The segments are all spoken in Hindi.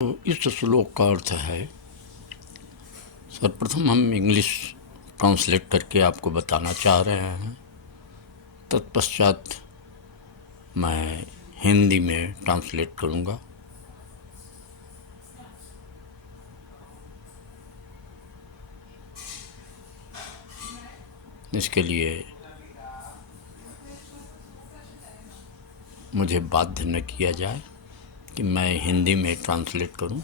तो इस श्लोक का अर्थ है, सर्वप्रथम हम इंग्लिश ट्रांसलेट करके आपको बताना चाह रहे हैं, तत्पश्चात मैं हिंदी में ट्रांसलेट करूँगा। इसके लिए मुझे बाध्य न किया जाए कि मैं हिंदी में ट्रांसलेट करूं।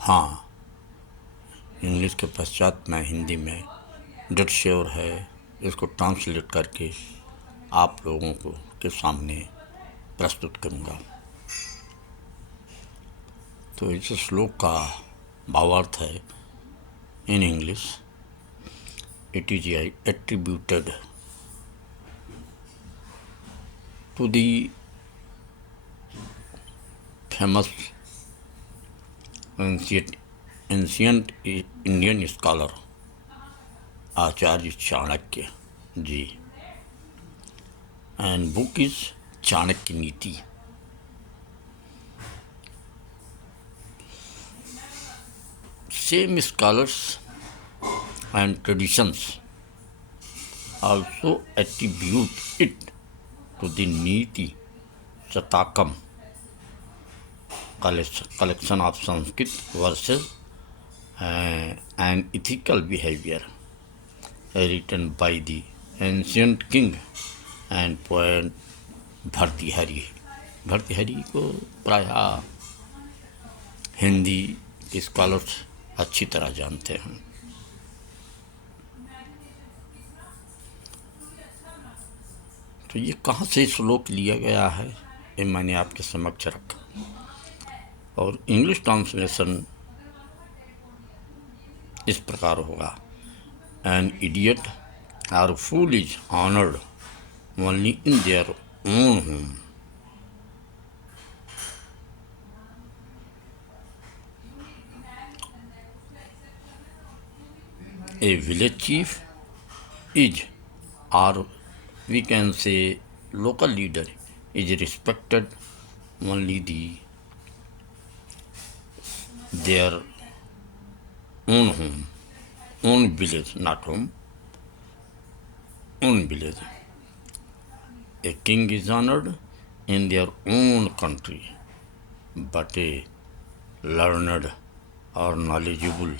हाँ, इंग्लिश के पश्चात मैं हिंदी में डेट श्योर है इसको ट्रांसलेट करके आप लोगों को के सामने प्रस्तुत करूंगा। तो इस श्लोक का भावार्थ है, in English, it is attributed to the famous ancient Indian scholar Acharya Chanakya ji, and book is Chanakya Niti. Same scholars and traditions also attribute it to the Niti Shatakam, collection of Sanskrit verses and ethical behavior written by the ancient king and poet Bhartrihari. Bhartrihari को प्रायः हिंदी के स्कॉलर्स अच्छी तरह जानते हैं। तो ये कहाँ से श्लोक लिया गया है, ये मैंने आपके समक्ष रखा। और इंग्लिश ट्रांसलेशन इस प्रकार होगा, एन इडियट और fool is honoured only in their own home. A village chief is, और we can say local leader is respected only their own home, own village, not home, own village. A king is honored in their own country, but a learned or knowledgeable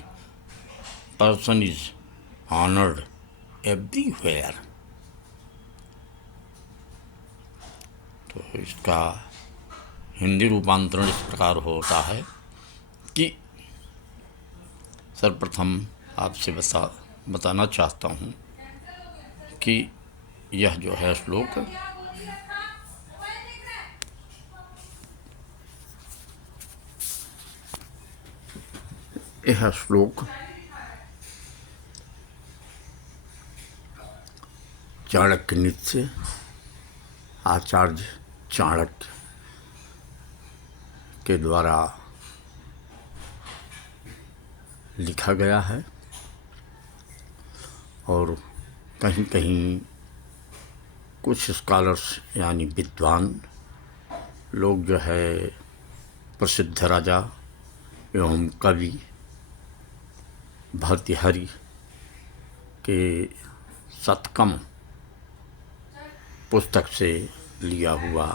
person is honored everywhere. तो इसका हिंदी रूपांतरण इस प्रकार होता है कि सर्वप्रथम आपसे बताना चाहता हूँ कि यह जो है श्लोक चाणक्य नीति से आचार्य चाणक्य के द्वारा लिखा गया है। और कहीं कहीं कुछ स्कॉलर्स यानी विद्वान लोग जो है प्रसिद्ध राजा एवं कवि भर्तृहरि के शतकम पुस्तक से लिया हुआ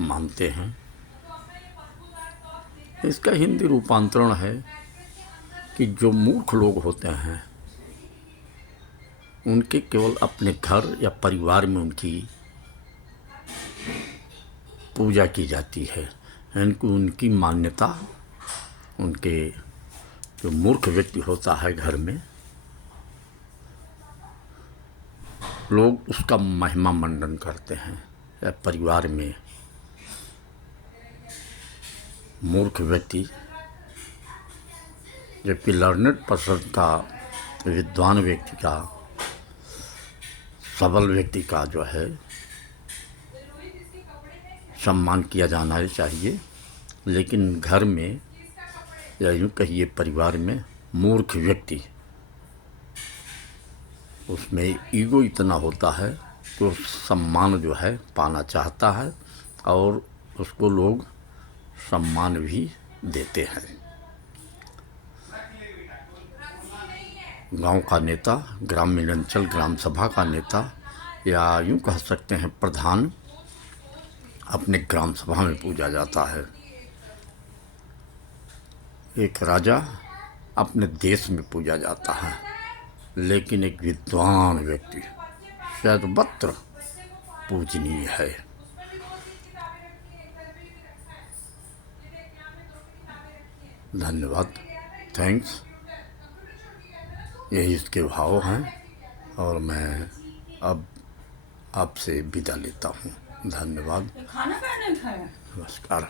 मानते हैं। इसका हिंदी रूपांतरण है कि जो मूर्ख लोग होते हैं उनके केवल अपने घर या परिवार में उनकी पूजा की जाती है, यानी उनकी मान्यता, उनके जो मूर्ख व्यक्ति होता है घर में, लोग उसका महिमा मंडन करते हैं। या परिवार में मूर्ख व्यक्ति, जबकि लर्नेड पर्सन का, विद्वान व्यक्ति का, सबल व्यक्ति का जो है सम्मान किया जाना चाहिए। लेकिन घर में या यूँ कहिए परिवार में मूर्ख व्यक्ति, उसमें ईगो इतना होता है तो सम्मान जो है पाना चाहता है और उसको लोग सम्मान भी देते हैं। गांव का नेता, ग्रामीण अंचल ग्राम सभा का नेता, या यूं कह सकते हैं प्रधान, अपने ग्राम सभा में पूजा जाता है। एक राजा अपने देश में पूजा जाता है, लेकिन एक विद्वान व्यक्ति सर्वत्र पूजनीय है। धन्यवाद, थैंक्स। यही इसके भाव हैं और मैं अब आपसे विदा लेता हूँ। धन्यवाद, खाना नहीं खाया। नमस्कार।